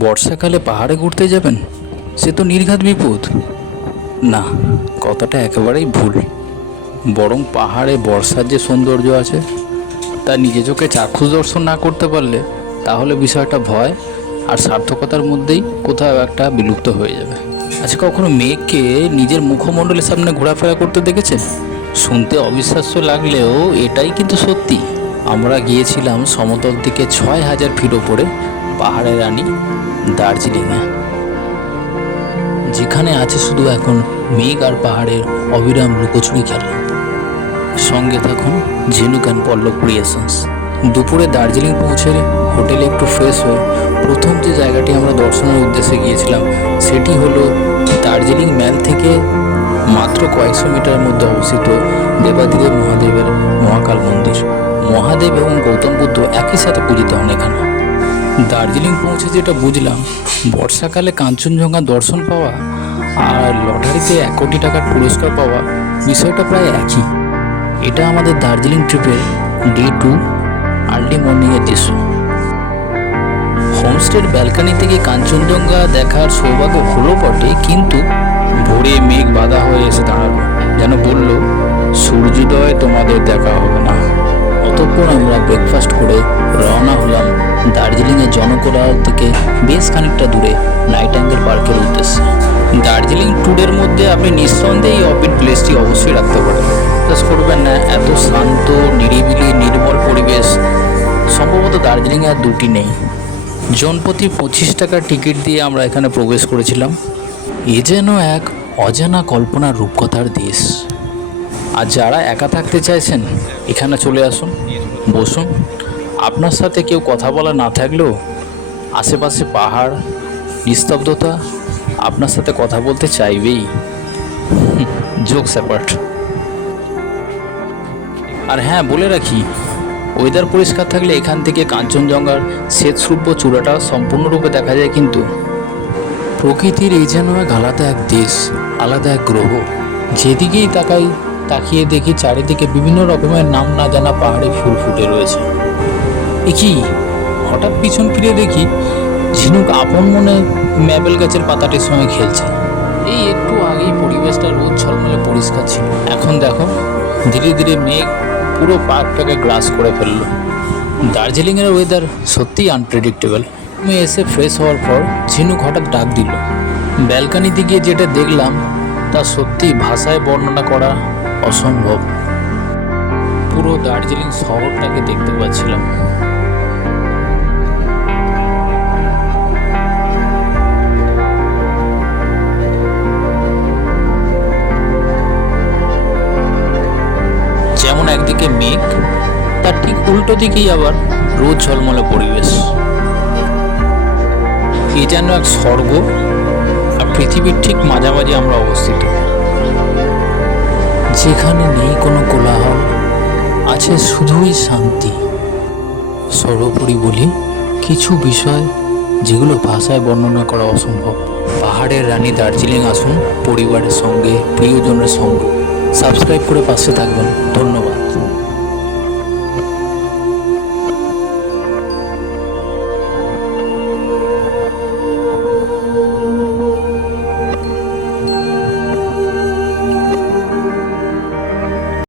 বর্ষাকালে পাহাড়ে ঘুরতে যাবেন, সে তো নির্ঘাত বিপদ। না, কথাটা একেবারেই ভুল। বরং পাহাড়ে বর্ষার যে সৌন্দর্য আছে তা নিজে চোখে চাক্ষুষ দর্শন না করতে পারলে তাহলে বিষয়টা ভয় আর সার্থকতার মধ্যেই কোথাও একটা বিলুপ্ত হয়ে যাবে। আচ্ছা, কখনো মেঘকে নিজের মুখমণ্ডলের সামনে ঘোরাফেরা করতে দেখেছেন? শুনতে অবিশ্বাস্য লাগলেও এটাই কিন্তু সত্যি। আমরা গিয়েছিলাম সমতল থেকে ৬,০০০ ফিট ওপরে পাহাড়ের রানী দার্জিলিংয়ে, যেখানে আছে শুধু এখন মেঘ আর পাহাড়ের অবিরাম লুকোচুরি খেলা। সঙ্গে থাকুন ঝিনুক অ্যান্ড পল্লব ক্রিয়েশনস। দুপুরে দার্জিলিং পৌঁছে হোটেলে একটু ফ্রেশ হয়ে প্রথম যে জায়গাটি আমরা দর্শনের উদ্দেশ্যে গিয়েছিলাম সেটি হলো দার্জিলিং ম্যাল থেকে মাত্র কয়েকশো মিটার মধ্যে অবস্থিত দেবাদিদেব মহাদেবের মহাকাল মন্দির। মহাদেব এবং গৌতম বুদ্ধ একই সাথে পূজিত হন এখানে। দার্জিলিং পৌঁছে যেটা বুঝলাম, বর্ষাকালে কাঞ্চনজঙ্ঘা দর্শন পাওয়া আর লটারিতে ১ কোটি টাকার পুরস্কার পাওয়া বিষয়টা প্রায় একই। এটা আমাদের দার্জিলিং ট্রিপের ডে 2 আর্লি মর্নিংয়ের দৃশ্য। হোমস্টের ব্যালকানি থেকে কাঞ্চনজঙ্ঘা দেখার সৌভাগ্য হলো বটে, কিন্তু ভোরে মেঘ বাঁধা হয়ে এসে দাঁড়ালো, যেন বলল সূর্যোদয় তোমাদের দেখা হবে না। অতঃপর আমরা ব্রেকফাস্ট করে রওনা হলাম দার্জিলিংয়ের জনকোলাহল থেকে বেশ খানিকটা দূরে নাইটাঙ্গেল পার্কের উদ্দেশ্যে। দার্জিলিং ট্যুরের মধ্যে আপনি নিঃসন্দেহে এই অফবিট প্লেসটি অবশ্যই রাখতে পারেন। বিশ্বাস করবেন না, এত শান্ত, নিরিবিলি, নির্মল পরিবেশ সম্ভবত দার্জিলিংয়ে আর দুটি নেই। জনপ্রতি 25 টাকার টিকিট দিয়ে আমরা এখানে প্রবেশ করেছিলাম। এ যেন এক অজানা কল্পনার রূপকথার দেশ। আর যারা একা থাকতে চাইছেন এখানে চলে আসুন, বসুন। আপনার সাথে কেউ কথা বলা না থাকলেও আশেপাশে পাহাড়, নিস্তব্ধতা আপনার সাথে কথা বলতে চাইবেই। Jokes apart. আর হ্যাঁ, বলে রাখি, ওয়েদার পরিষ্কার থাকলে এখান থেকে কাঞ্চনজঙ্ঘার শ্বেতসূর্য চূড়াটা সম্পূর্ণরূপে দেখা যায়। কিন্তু প্রকৃতির এই যেন এক আলাদা এক দেশ, আলাদা এক গ্রহ। যেদিকেই তাকিয়ে দেখি চারিদিকে বিভিন্ন রকমের নাম না জানা পাহাড়ে ফুল ফুটে রয়েছে। কি হঠাৎ পিছন ফিরে দেখি ঝিনুক আপন মনে ম্যাপেল গাছের পাতাটির সঙ্গে খেলছে। এই একটু আগেই পরিবেশটা রোদ ঝলমলে পরিষ্কার ছিল, এখন দেখো ধীরে ধীরে মেঘ পুরো পার্কটাকে গ্রাস করে ফেললো। দার্জিলিংয়ের ওয়েদার সত্যিই আনপ্রেডিক্টেবল। আমি এসে ফ্রেশ হওয়ার পর ঝিনুক হঠাৎ ডাক দিল। ব্যালকানিতে গিয়ে যেটা দেখলাম তা সত্যি ভাষায় বর্ণনা করা অসম্ভব। পুরো দার্জিলিং শহরটাকে দেখতে পাচ্ছিলাম। যেমন একদিকে মেঘ, তার ঠিক উল্টো দিকেই আবার রোদ ঝলমলে পরিবেশ। এ যেন এক স্বর্গ, আর পৃথিবীর ঠিক মাঝামাঝি আমরা অবস্থিত, যেখানে নেই কোনো কোলাহল, আছে শুধুই শান্তি। সর্বোপরি বলি, কিছু বিষয় যেগুলো ভাষায় বর্ণনা করা অসম্ভব। পাহাড়ের রানী দার্জিলিং আসুন পরিবারের সঙ্গে, প্রিয়জনের সঙ্গে। সাবস্ক্রাইব করে পাশে থাকবেন। ধন্যবাদ।